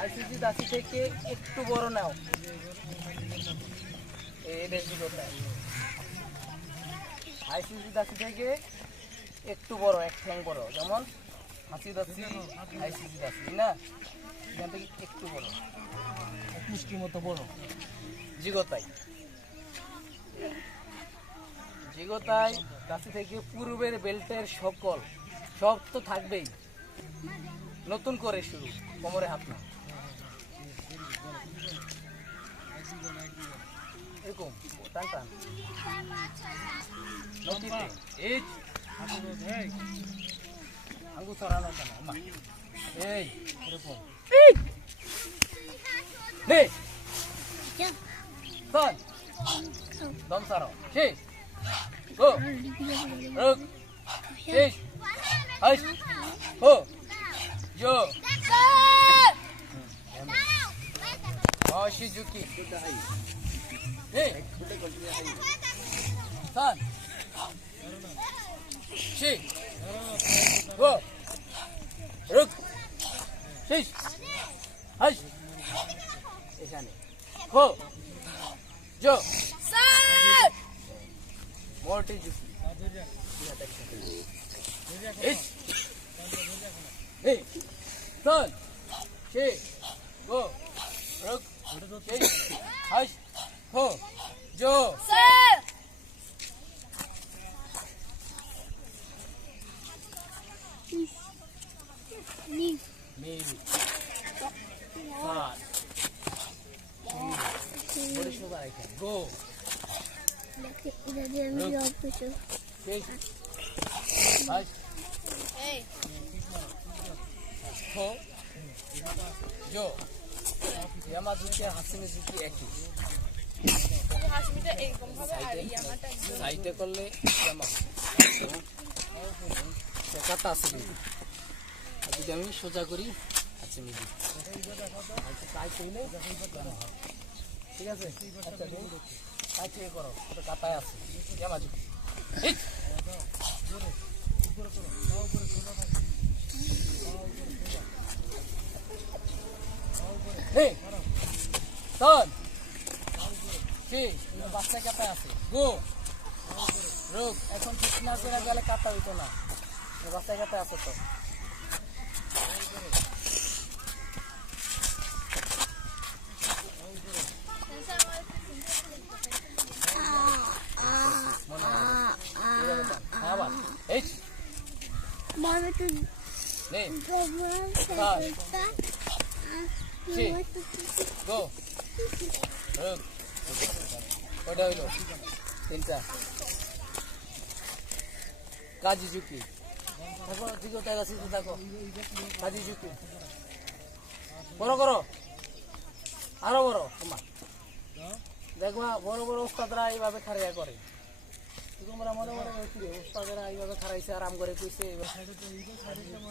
ICC দাসি থেকে একটু বড় নাও, এটা জিগোতাই। আইসিসি দাসি থেকে একটু বড়, এক ঠ্যাং বড়, যেমন হাসি দাসি আইসিসি দাসি না, এখান থেকে একটু বড়, মিষ্টির মতো বড় জিগোতাই। জিগোতাই দাসি থেকে পূর্বের বেল্টের সকল সব তো থাকবেই, নতুন করে শুরু, কোমরে হাত না, এরকম টান টান আঙ্গুল সরানো কেন মা, এই এরকম দম সারাও, শেষ গো রুক শেষ হাস হো জো Shizuki. Hey. San. Shi. Go. Ruk. Shish. Hush. এখানে Ho. Jo. San. Morty juicy. Hey. Hey. San. Shi. Go. Ruk. Hush, ho, jo, sir. Me. Maybe. Fast. What is your like? Go. Look. Hush. Hey. Ho, jo. ইয়ামাজুকে হাসিমিজুকি একই, হাসিমিটা এরকম ভাবে আর ইয়ামাটা সাইডে করলে ইয়ামা সেটাটা আছে। আর যদি আমি সোজা করি হাসিমিজি তাই কইলে ঠিক আছে। আচ্ছা তাই ঠিক করো, ওটা কাটায় আছে ইয়ামাজুকি। Hey, son. See, বাচ্চা কাটা আছে। Go. রোগ এখন ঠিক না করে গেলে কাটা হইতো না, বাচ্চা কাটা আছে তো। Go. Ruk. Oda hilo. Tinta. Kaji Juki. Tako digo taga situ tako. Kaji Juki. Boro koro. Aro boro. Kuma. দেখবা বড় বড় উস্তাদরা এইভাবে খাড়াইয়া করে, তোমরা মনে মনে কি উস্তাদরা এইভাবে খাড়াইছে আরাম করে কইছে,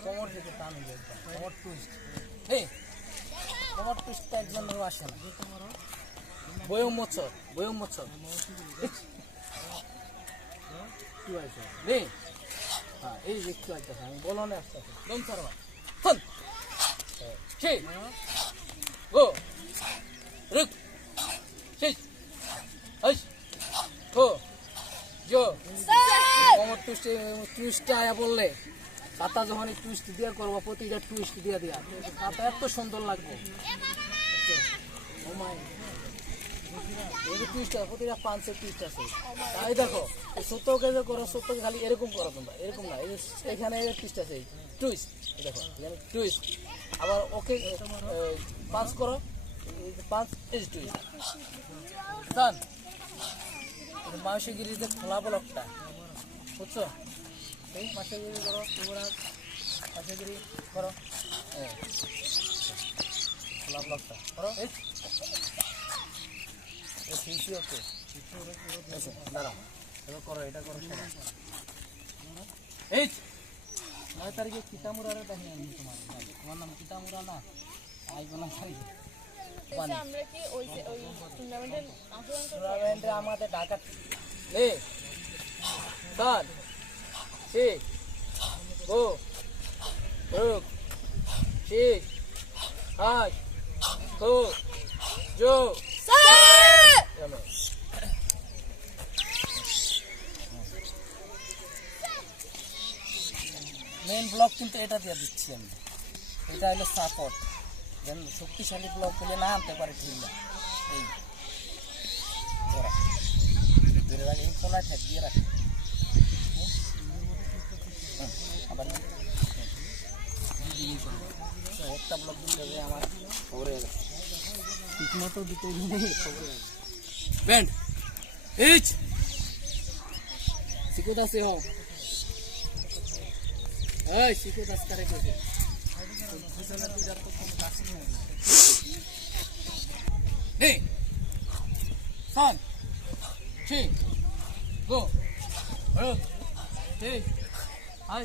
কোমর থেকে টান হয়ে যায়, কোমর টুইস্ট। হে কোমর টুইস্টটা একজন আসে না, বয়ম মোচর কি আছে রে। হ্যাঁ এই যে একটু আছে, আমি বলো না আসতে দম সারবা ফোন সে গো রুক শেষ হাস হো জো। কোমর টুইস্টে আয়া বললে কাতা যখন টুইস্ট দিয়া করবো, প্রতিটা টুইস্ট দিয়া দিয়া কাতা এত সুন্দর লাগবে। প্রতিটা পাঁচের টুইস্ট আছে, তাই দেখো সত্যকে যে করো, সত্যকে খালি এরকম করো তোমরা, এরকম না, এখানে টুইস্ট আছে, টুইস্ট দেখো এখানে টুইস্ট। আবার ওকে পাঁচ করো, পাঁচ এই টুইস্ট সান মাংসগিরির যে খোলা ব্লকটা বুঝছো, এই মাংসগিরি করো, তোমরা মাংসগিরি করো, খোলা ব্লকটা করো। এই ওকে দাঁড়াও, এবার করো, এটা করো। এই 9 তারিখে কিতামুরারে দেখি আমি, তোমার নাম কিতামুরা না, আইবো না তারিখে আমরা কি ওই টুর্নামেন্টে আমাদের ঢাকা লে সাত ঠিক গো রুক ঠিক Hai. Ku. Ju. Main block কিন্তু এটা দিয়ে দিচ্ছি আমি। এটা হলো সাপোর্ট, যেন শক্তিশালী ব্লক হলে না আনতে পারে ঠিক না। এই জোড়া ধরে রাখে, এই কোনায় ঠেক দিয়ে রাখে। আবার একটা ব্লক দিতে হবে আমার খবরে ঠিক মতো দিতে ব্যান্ড এইচ শিখত আছে হ এই শিখত আস করে কইছে এই সান ছি গো এই হাই